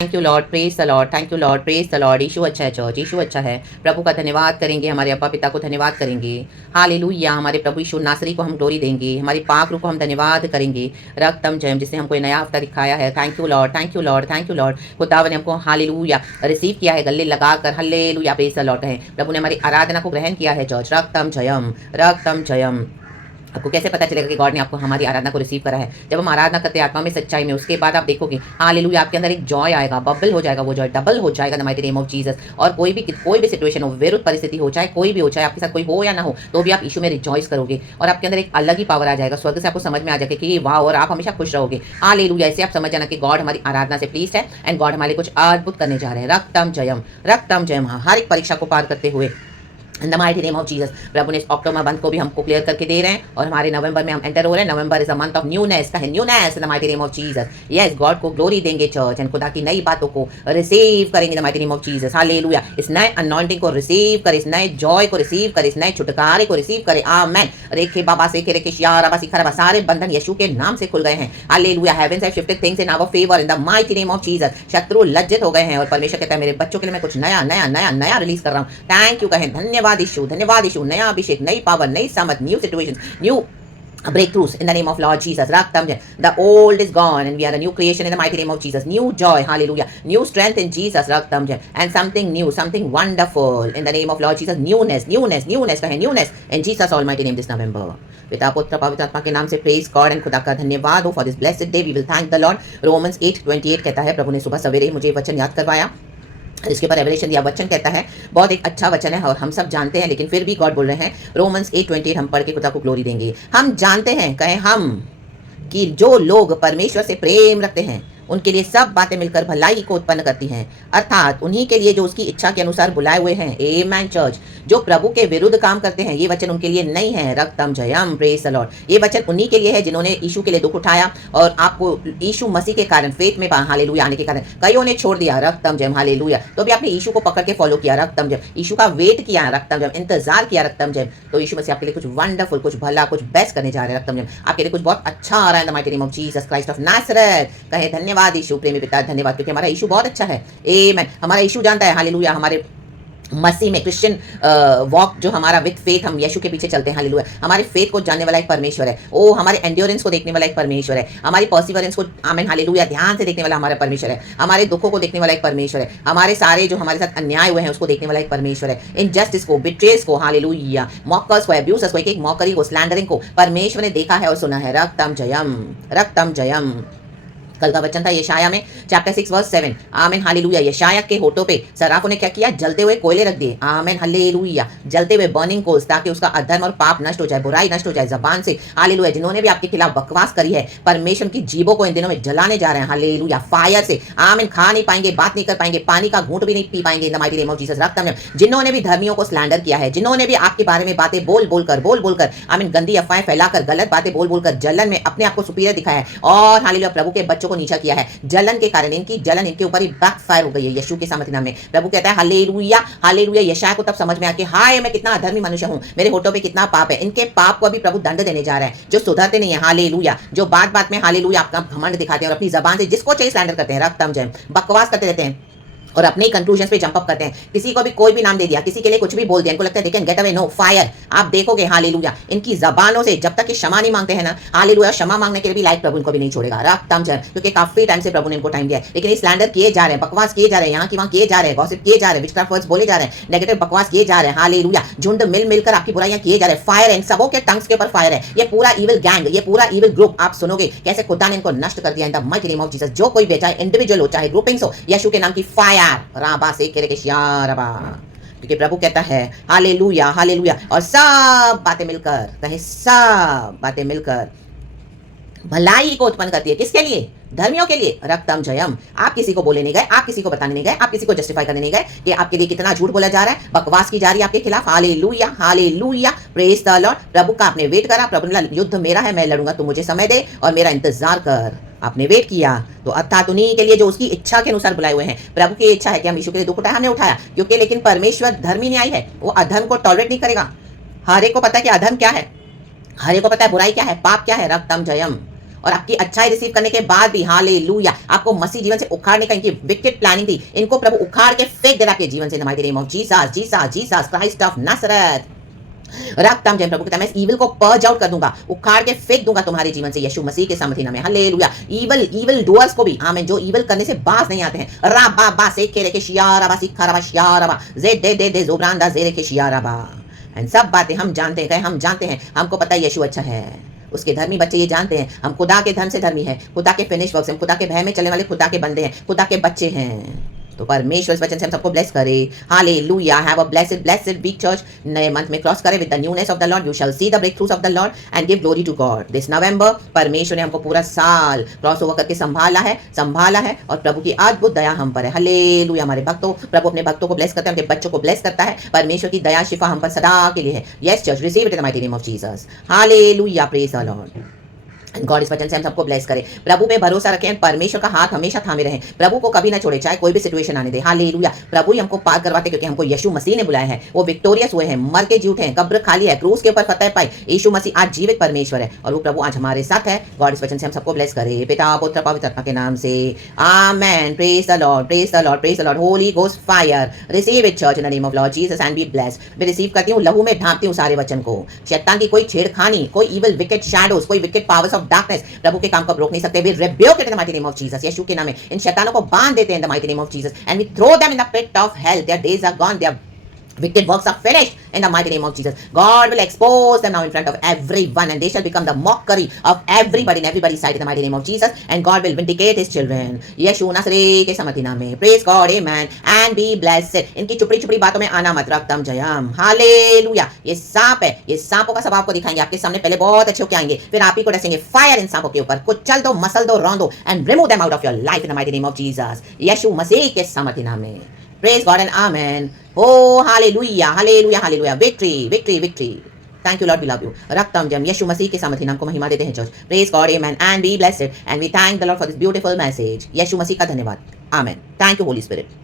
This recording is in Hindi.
Thank you Lord, praise the Lord, thank you Lord, praise the Lord. Yeshu अच्छा है चर्च, यीशु अच्छा है। प्रभु का धन्यवाद करेंगे, हमारे अब्बा पिता को धन्यवाद करेंगे। हालेलुया, हमारे प्रभु यीशु नासरी को हम ग्लोरी देंगे, हमारी पाक रूह को हम धन्यवाद करेंगे। रक्तम जयम जिसने हमको नया हफ्ता दिखाया है, thank you Lord, thank you Lord, thank you Lord. खुदावन ने हमको हालेलुया रिसीव किया है, गले लगाकर हालेलुया प्रेज द लॉर्ड कहें। प्रभु ने हमारी आराधना को ग्रहण किया है चर्च। रक्तम जयम, रक्तम जयम। आपको कैसे पता चलेगा कि गॉड ने आपको हमारी आराधना को रिसीव करा है? जब हम आराधना करते हैं आत्मा में, सच्चाई में, उसके बाद आप देखोगे हालेलुया आपके अंदर एक जॉय आएगा, बबल हो जाएगा, वो जॉय डबल हो जाएगा the mighty name of Jesus. और कोई भी सिचुएशन हो, विरुद्ध परिस्थिति हो, चाहे कोई भी हो, चाहे आपके साथ कोई हो या ना हो, तो भी आप यीशु में रिजॉइस करोगे और आपके अंदर एक अलग ही पावर आ जाएगा। स्वर्ग से आपको समझ में आ जाएगा कि वाह, और आप हमेशा खुश रहोगे। हालेलुया, ऐसे आप समझ जाना कि गॉड हमारी आराधना से प्लीज है एंड गॉड हमारे कुछ अद्भुत करने जा रहे हैं। रक्तम जयम, रक्तम जयम। हर एक परीक्षा को पार करते हुए in the mighty name of Jesus, प्रभु ने इस अक्टूबर मंथ को भी हमको क्लियर करके दे रहे हैं और हमारे नवंबर में हम एंटर हो रहे हैं। November is a month of newness, का है newness in the mighty name of Jesus. Yes, God को ग्लोरी देंगे चर्च एंड खुदा की नई बातों को रिसीव करेंगे the mighty name of Jesus. Hallelujah, इस नए अनॉइंटिंग को रिसीव करे, इस नए जॉय को रिसीव करे, इस नए छुटकारे को रिसीव करे। आमेन। रेखे बाबा से रेखे शियारा बासी खरा, सारे बंधन यीशु के नाम से खुल गए हैं। Hallelujah, heavens have shifted things in our favour in the mighty name of Jesus. शत्रु लज्जित हो गए हैं और परमेश्वर कहता है मेरे बच्चों के लिए मैं कुछ नया नया नया नया रिलीज कर रहा हूं। थैंक यू कहें, धन्यवाद यीशु, धन्यवाद यीशु। नया अभिषेक, नई पावर, नई समझ, new situations, new breakthroughs in the name of Lord Jesus. Raktam, the old is gone and we are a new creation in the mighty name of Jesus. New joy, hallelujah. New strength in Jesus. Raktam, and something new, something wonderful in the name of Lord Jesus. Newness, newness, newness, newness in Jesus almighty name this November. पिता पुत्र पवित्र आत्मा के नाम से प्रेज गॉड एंड खुदा का धन्यवाद हो for this blessed day. We will thank the Lord. Romans 8:28 कहता है, प्रभु ने सुबह सवेरे ही मुझे वचन याद करवाया, इसके ऊपर रेवलेशन दिया। वचन कहता है, बहुत एक अच्छा वचन है और हम सब जानते हैं, लेकिन फिर भी गॉड बोल रहे हैं, रोमन्स 8:28 हम पढ़ के खुदा को ग्लोरी देंगे। हम जानते हैं, कहें हम, कि जो लोग परमेश्वर से प्रेम रखते हैं उनके लिए सब बातें मिलकर भलाई को उत्पन्न करती हैं, अर्थात उन्हीं के लिए जो उसकी इच्छा के अनुसार बुलाए हुए हैं। आमेन चर्च। जो प्रभु के विरुद्ध काम करते हैं, ये वचन उनके लिए नहीं है। रक्तम जयम, प्रेज द लॉर्ड। ये वचन उन्हीं के लिए है जिन्होंने यीशु के लिए दुख उठाया और आपको यीशु मसीह के कारण, फेथ में हालेलुया आने के कारण कईयों ने छोड़ दिया। रक्तम जयम, हालेलुया। तो भी आपने यीशु को पकड़ के फॉलो किया। रक्तम जयम, यीशु का वेट किया। रक्तम जयम, इंतजार किया। रक्तम जयम, तो यीशु मसीह आपके लिए कुछ वंडरफुल, कुछ भला, कुछ बेस्ट करने जा रहे हैं। रक्तम जयम, आपके लिए कुछ बहुत अच्छा आ रहा है the mighty name of Jesus Christ of Nazareth. कहे धन्यवाद यीशु, प्रेमी पिता धन्यवाद, क्योंकि हमारा यीशु बहुत अच्छा है। आमेन। हमारा यीशु जानता है, हालेलुया, हमारे मसीह में क्रिश्चियन वॉक जो हमारा विद फेथ, हम यीशु के पीछे चलते हैं। हालेलुया, हमारे फेथ को जानने वाला एक परमेश्वर है। ओ, हमारे एंड्योरेंस को देखने वाला एक परमेश्वर है। हमारी पर्सिवरेंस को, आमेन हालेलुया, ध्यान से देखने वाला हमारा परमेश्वर है। हमारे दुखों को देखने वाला एक परमेश्वर है। हमारे सारे जो हमारे साथ अन्याय हुए हैं उसको देखने वाला एक परमेश्वर है। इनजस्टिस को, बिट्रेस को, हालेलुया, मॉकर्स को, अब्यूजर्स को, एक मॉकरी को, स्लैंडरिंग को परमेश्वर ने देखा है और सुना है। रक्तम जयम, रक्तम जयम। कल का वचन था यशाया में चैप्टर 6 वर्स 7। Amen hallelujah. यशाया के होठों पे सराफों ने क्या किया? जलते हुए कोयले रख दिए। Amen hallelujah. जलते हुए बर्निंग कोल्स, ताकि उसका अधर्म और पाप नष्ट हो जाए, बुराई नष्ट हो जाए जबान से। हालेलुया। जिन्होंने भी आपके खिलाफ बकवास करी है, परमेश्वर की जीवों को इन दिनों में जलाने जा रहे हैं। हालेलुया, फायर से। आमेन। खा नहीं पाएंगे, बात नहीं कर पाएंगे, पानी का घूंट भी नहीं पी पाएंगे in the mighty name of Jesus. रक्तम, जिन्होंने भी धर्मियों को स्लैंडर किया है, जिन्होंने भी आपके बारे में बातें बोल बोलकर आमीन गंदी अफवाहें फैलाकर, गलत बातें बोल बोलकर जलन में अपने आप को सुपीरियर दिखाया है और हालेलुया प्रभु के बच्चों को नीचा किया है, जलन के कारण इनकी जलन इनके ऊपर ही बैकफायर हो गई है यीशु के सामर्थ्य नाम में। प्रभु कहता है हालेलुया, हालेलुया। यशाया को तब समझ में आ कि हाय, मैं कितना अधर्मी मनुष्य हूं, मेरे होठों पे कितना पाप है। इनके पाप को अभी प्रभु दंड देने जा रहा है, जो सुधरते नहीं है। हालेलुया, जो बात बात में हालेलुया आपका घमंड दिखाते हैं और अपनी जबान से जिसको चाहिए स्लैंडर करते हैं। रक्तम जयम, बकवास करते रहते हैं और अपने ही कंक्लूजन्स पे जंप अप करते हैं। किसी को भी कोई भी नाम दे दिया, किसी के लिए कुछ भी बोल दिया, इनको लगता है they can get away. No, fire. आप देखोगे हालेलुया, इनकी जबानों से जब तक कि क्षमा नहीं मांगते हैं ना, हालेलुया, क्षमा मांगने के लिए भी लाइक प्रभु इनको भी नहीं छोड़ेगा। रक्तम जयम, क्योंकि काफी टाइम से प्रभु ने इनको टाइम दिया है, लेकिन ये स्लैंडर किए जा रहे हैं, बकवास किए जा रहे हैं, यहाँ की वहाँ किए जा रहे हैं, गॉसिप किए जा रहे हैं, विचक्राफ्ट वर्ड्स बोले जा रहे हैं, नेगेटिव बकवास किए जा रहे हैं। हालेलुया, झुंड मिल मिलकर आपकी बुराइयां किए जा रहे हैं। फायर है, इन सबों के टंग्स के ऊपर फायर है। ये पूरा इविल गैंग, ये पूरा इविल ग्रुप, आप सुनोगे कैसे खुदा ने इनको नष्ट कर दिया इन the mighty name of Jesus. जो कोई भी, चाहे इंडिविजुअल हो चाहे ग्रुपिंग्स हो, यीशु के नाम की फायर राबा से क्योंकि प्रभु कहता है हालेलुया, हालेलुया, और सब बातें मिलकर, कहे सब बातें मिलकर भलाई को उत्पन्न करती है। किसके लिए? धर्मियों के लिए। रक्तम जयम। आप किसी को बोले नहीं गए, आप किसी को बताने नहीं गए, आप किसी को जस्टिफाई करने नहीं गए कि आपके लिए कितना झूठ बोला जा रहा है, बकवास की जा रही है आपके खिलाफ। Hallelujah, hallelujah, praise the Lord. प्रभु का आपने वेट करा, प्रभु ने युद्ध मेरा है, मैं लड़ूंगा, तू मुझे समय दे और मेरा इंतजार कर। आपने वेट किया, तो अर्थात उन्हीं के लिए जो उसकी इच्छा के अनुसार बुलाए हुए हैं। प्रभु की इच्छा है कि हम यीशु के लिए दुख उठाए, हमने उठाया, क्योंकि लेकिन परमेश्वर धर्मी न्यायी है, वो अधर्म को टॉलरेट नहीं करेगा। हर एक को पता है कि अधर्म क्या है, हर एक को पता है बुराई क्या है, पाप क्या है। रक्तम जयम, और आपकी अच्छाई रिसीव करने के बाद भी हालेलुया आपको मसीह जीवन से उखाड़ने का इनकी विकेट प्लानिंग थी, इनको प्रभु उखाड़ के फेंक देगा आपके जीवन से in the mighty name of Jesus Jesus Jesus Christ of Nazareth. रखता हूं जय प्रभु मैं इस ईविल को पर्ज आउट कर दूंगा, उखाड़ के फेंक दूंगा तुम्हारे जीवन से यीशु मसीह के सामर्थ्य नाम में हालेलुया। ईविल डूअर्स को भी आमीन, जो ईविल करने से बाज नहीं आते हैं। राबा बा से के रेके शियाराबा सिखाराबा शियाराबा जे दे जोब्रांदा जे रेके शियाराबा। एंड सब बातें हम जानते हैं, हम जानते हैं, हमको पता है यीशु अच्छा है। उसके धर्मी बच्चे ये जानते हैं हम खुदा के धर्म से धर्मी है, खुदा के फिनिश वर्क से, हम खुदा के भय में चलने वाले खुदा के बंदे हैं, खुदा के बच्चे हैं। तो परमेश्वर इस वचन से हम सबको ब्लेस करे। Hallelujah have a blessed week church. नए मंथ में क्रॉस करे with the newness of the Lord, you shall see the breakthroughs of the Lord and give glory to God. This November परमेश्वर ने हमको पूरा साल क्रॉस ओवर करके संभाला है और प्रभु की अद्भुत दया हम पर है। हालेलुया हमारे भक्तों, प्रभु अपने भक्तों को ब्लेस करते हैं, उनके बच्चों को ब्लेस करता है। परमेश्वर की दया शिफा हम पर सदा के लिए है। Yes church receive it in the mighty name of Jesus. Hallelujah praise the Lord. God इस वचन से हम सबको ब्लेस करे। प्रभु पे भरोसा रखें, परमेश्वर का हाथ हमेशा थामे रहे, प्रभु को कभी ना छोड़े, चाहे कोई भी सिचुएशन आने दे। हालेलुया प्रभु ही हमको पार करवाते, क्योंकि हमको यीशु मसीह ने बुलाया है। वो विक्टोरियस हुए हैं, मर के जी उठे हैं, कब्र खाली है, क्रूस के ऊपर फतह पाई। यीशु मसीह आज जीवित परमेश्वर है और वो प्रभु आज हमारे साथ है। गॉड इस वचन से हम सबको ब्लेस करे, पिता पुत्र पवित्र आत्मा के नाम से amen. Praise the Lord praise the Lord praise the Lord. Holy ghost fire receive it church in the name of Lord Jesus and be blessed. मैं रिसीव करती हूँ, लहू में ढांपती हूँ सारे वचन को। शैतान की कोई छेड़खानी, कोई इविल विकेट शैडोज, कोई विकेट पावर्स ऑफ डार्कनेस प्रभु के काम को रोक नहीं सकते। We rebuke it in the mighty name of Jesus. Yeshu के नाम में इन शैतानों को बांध देते हैं in the mighty name of Jesus and we throw them in the pit of hell. Their days are gone, their wicked works are finished in the mighty name of Jesus. God will expose them now in front of everyone and they shall become the mockery of everybody in everybody's sight in the mighty name of Jesus, and God will vindicate his children. यीशु नासरी के सामर्थ्य नाम में praise God amen and be blessed। इनकी चुपड़ी चुपड़ी बातों में आना मत, रक्तम जयम हालेलुया। ये सांप है, ये सांपों का स्वभाव को दिखाएंगे आपके सामने, पहले बहुत अच्छे होके आएंगे, फिर आप ही को डसेंगे फायर इन सांपों के ऊपर। कुछ चल दो, मसल दो, रौंद दो and remove them out of your life in the mighty name of Jesus। यीशु मसीह के सामर्थ्य नाम में praise God and amen। Oh hallelujah hallelujah hallelujah victory victory victory। Thank you Lord, we love you। रक्तम जम यीशु मसीह के सामर्थ्य नाम को महिमा देते हैं church. Praise God amen and be blessed and we thank the Lord for this beautiful message। यीशु मसीह का धन्यवाद। Amen। Thank you Holy Spirit।